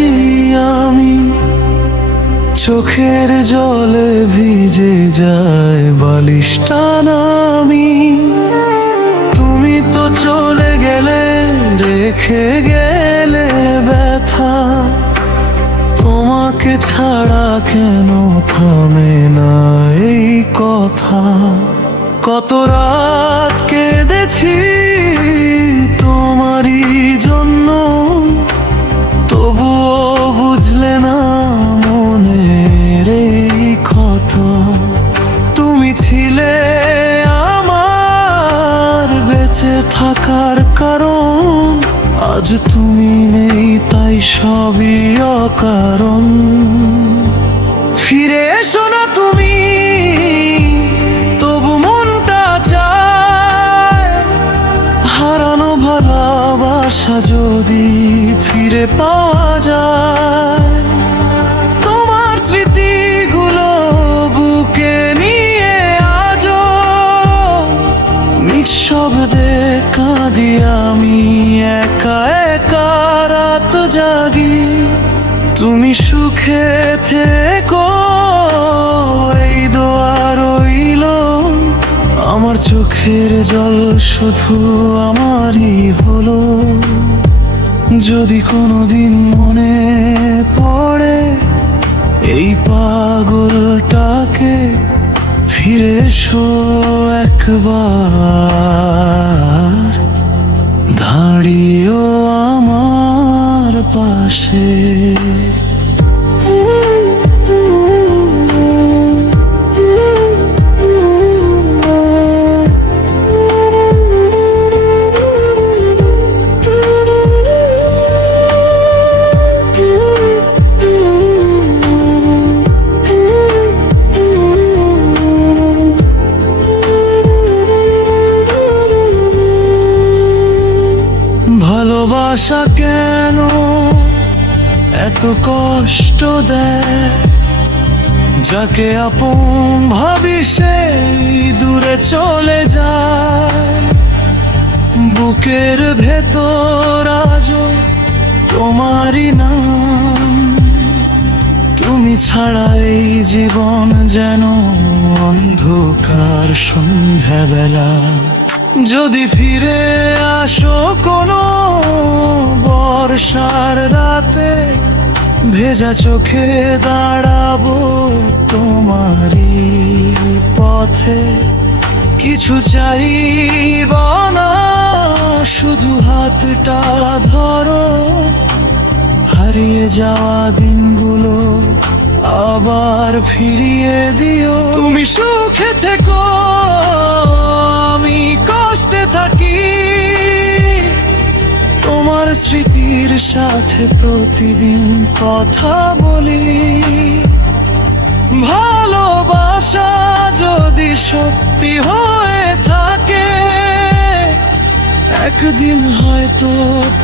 বুঝি আমি, চোখের জলে ভিজে যায় বালিশটা নামি। তুমি তো চলে গেলে, রেখে গেলে ব্যথা। তোমাকে ছাড়া কেন থামে না এই কথা। কত রাত কেঁদেছি তোমারই জন্য, তবুও বুঝলে না মনের এই ক্ষত। তুমি ছিলে আমার বেঁচে থাকার কারণ, আজ তুমি নেই তাই সবই অকারণ। ফিরে এসো না তুমি, তবু মনটা চায় হারানো ভালোবাসা যদি ফিরে পাওয়া যায়। তোমার স্মৃতিগুলো বুকে নিয়ে আজও নিঃশব্দে কাঁদি আমি, একা একা রাত জাগি। তুমি সুখে থেকো এই দোয়া রইল, আমার চোখের জল শুধু আমারই হলো। যদি কোনোদিন মনে পড়ে এই পাগলটাকে, ফিরে এসো একবার, দাঁড়িয়েও আমার পাশে। ভালোবাসা কেন এত কষ্ট দেয়, যাকে আপন ভাবি সেই দূরে চলে যায়। বুকের ভেতর আজও তোমারই নাম, তুমি ছাড়া এই জীবন যেন অন্ধকার সন্ধ্যাবেলা। যদি ফিরে আসো কোনো বর্ষার রাতে, ভেজা চোখে দাঁড়াবো তোমারই পথে। কিছু চাইব না, শুধু হাতটা ধরো। হারিয়ে যাওয়া দিনগুলো আবার ফিরিয়ে দিও। তুমি সুখে থেকো, আমি কষ্টে থাকি। তোমার স্মৃতির সাথে প্রতিদিন কথা বলি। ভালোবাসা যদি সত্যি হয়ে থাকে, একদিন হয়তো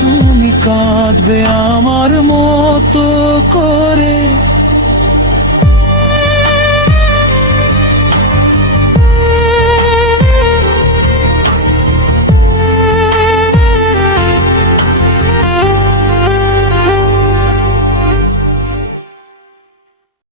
তুমি কাঁদবে আমার মতো করে।